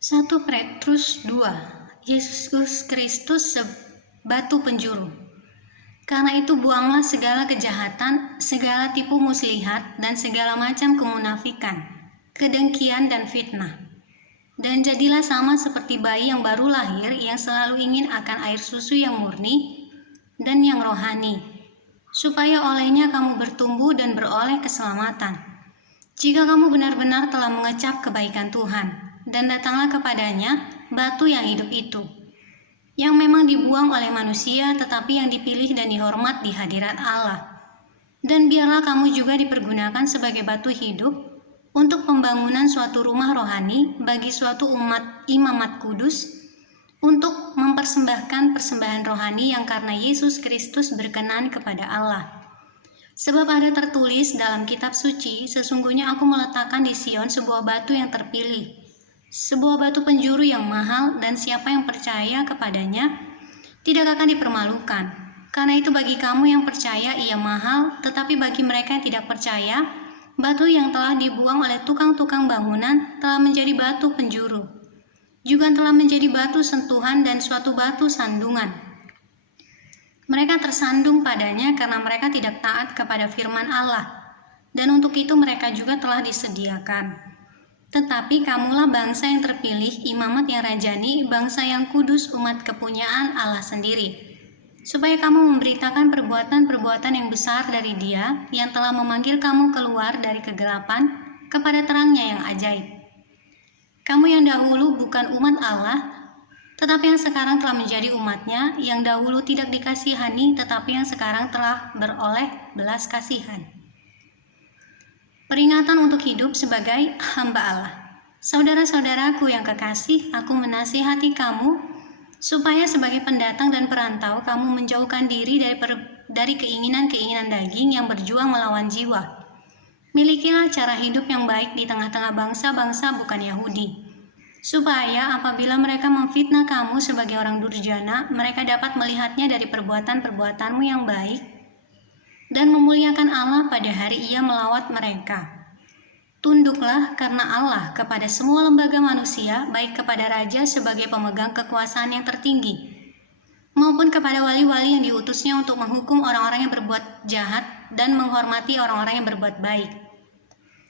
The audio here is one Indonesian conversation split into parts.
1 Petrus 2. Yesus Kristus batu penjuru. Karena itu buanglah segala kejahatan, segala tipu muslihat, dan segala macam kemunafikan, kedengkian dan fitnah. Dan jadilah sama seperti bayi yang baru lahir, yang selalu ingin akan air susu yang murni dan yang rohani, supaya olehnya kamu bertumbuh dan beroleh keselamatan. Jika kamu benar-benar telah mengecap kebaikan Tuhan, dan datanglah kepadanya batu yang hidup itu, yang memang dibuang oleh manusia, tetapi yang dipilih dan dihormat di hadirat Allah. Dan biarlah kamu juga dipergunakan sebagai batu hidup untuk pembangunan suatu rumah rohani bagi suatu umat imamat kudus, untuk mempersembahkan persembahan rohani yang karena Yesus Kristus berkenan kepada Allah. Sebab ada tertulis dalam kitab suci, sesungguhnya aku meletakkan di Sion sebuah batu yang terpilih, sebuah batu penjuru yang mahal, dan siapa yang percaya kepadanya tidak akan dipermalukan. Karena itu bagi kamu yang percaya ia mahal, tetapi bagi mereka yang tidak percaya, batu yang telah dibuang oleh tukang-tukang bangunan telah menjadi batu penjuru, juga telah menjadi batu sentuhan dan suatu batu sandungan. Mereka tersandung padanya karena mereka tidak taat kepada firman Allah, dan untuk itu mereka juga telah disediakan. Tetapi kamulah bangsa yang terpilih, imamat yang rajani, bangsa yang kudus, umat kepunyaan Allah sendiri, supaya kamu memberitakan perbuatan-perbuatan yang besar dari Dia yang telah memanggil kamu keluar dari kegelapan kepada terangnya yang ajaib. Kamu yang dahulu bukan umat Allah, tetapi yang sekarang telah menjadi umatnya, yang dahulu tidak dikasihani, tetapi yang sekarang telah beroleh belas kasihan. Peringatan untuk hidup sebagai hamba Allah. Saudara-saudaraku yang kekasih, aku menasihati kamu supaya sebagai pendatang dan perantau kamu menjauhkan diri dari keinginan-keinginan daging yang berjuang melawan jiwa. Milikilah cara hidup yang baik di tengah-tengah bangsa-bangsa bukan Yahudi, supaya apabila mereka memfitnah kamu sebagai orang durjana, mereka dapat melihatnya dari perbuatan-perbuatanmu yang baik dan memuliakan Allah pada hari Ia melawat mereka. Tunduklah karena Allah kepada semua lembaga manusia, baik kepada raja sebagai pemegang kekuasaan yang tertinggi, maupun kepada wali-wali yang diutusnya untuk menghukum orang-orang yang berbuat jahat dan menghormati orang-orang yang berbuat baik.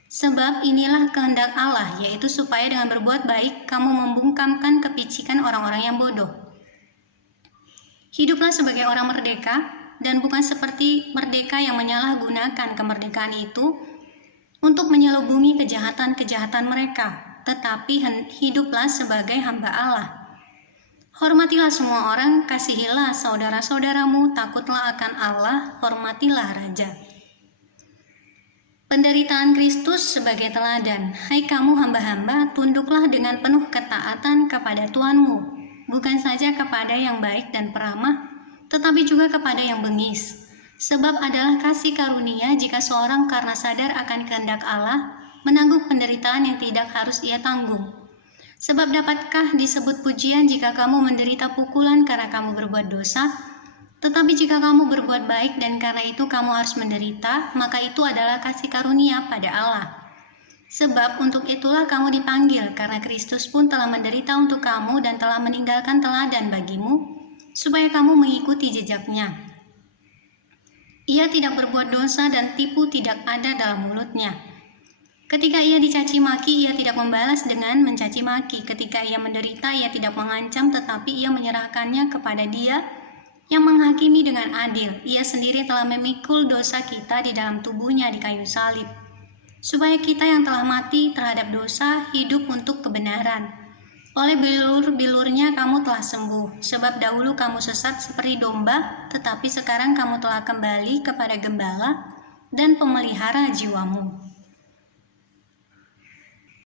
Sebab inilah kehendak Allah, yaitu supaya dengan berbuat baik kamu membungkamkan kepicikan orang-orang yang bodoh. Hiduplah sebagai orang merdeka, dan bukan seperti merdeka yang menyalahgunakan kemerdekaan itu untuk menyelubungi kejahatan-kejahatan mereka, tetapi hiduplah sebagai hamba Allah. Hormatilah semua orang, kasihilah saudara-saudaramu, takutlah akan Allah, hormatilah raja. Penderitaan Kristus sebagai teladan. Hai kamu hamba-hamba, tunduklah dengan penuh ketaatan kepada Tuhanmu, bukan saja kepada yang baik dan peramah, tetapi juga kepada yang bengis. Sebab adalah kasih karunia jika seorang karena sadar akan kehendak Allah menanggung penderitaan yang tidak harus ia tanggung. Sebab dapatkah disebut pujian jika kamu menderita pukulan karena kamu berbuat dosa? Tetapi jika kamu berbuat baik dan karena itu kamu harus menderita, maka itu adalah kasih karunia pada Allah. Sebab untuk itulah kamu dipanggil, karena Kristus pun telah menderita untuk kamu dan telah meninggalkan teladan bagimu, supaya kamu mengikuti jejaknya. Ia tidak berbuat dosa dan tipu tidak ada dalam mulutnya. Ketika ia dicaci maki, ia tidak membalas dengan mencaci maki. Ketika ia menderita, ia tidak mengancam, tetapi ia menyerahkannya kepada Dia yang menghakimi dengan adil. Ia sendiri telah memikul dosa kita di dalam tubuhnya di kayu salib, supaya kita yang telah mati terhadap dosa hidup untuk kebenaran. Oleh bilur-bilurnya kamu telah sembuh, sebab dahulu kamu sesat seperti domba, tetapi sekarang kamu telah kembali kepada Gembala dan Pemelihara jiwamu.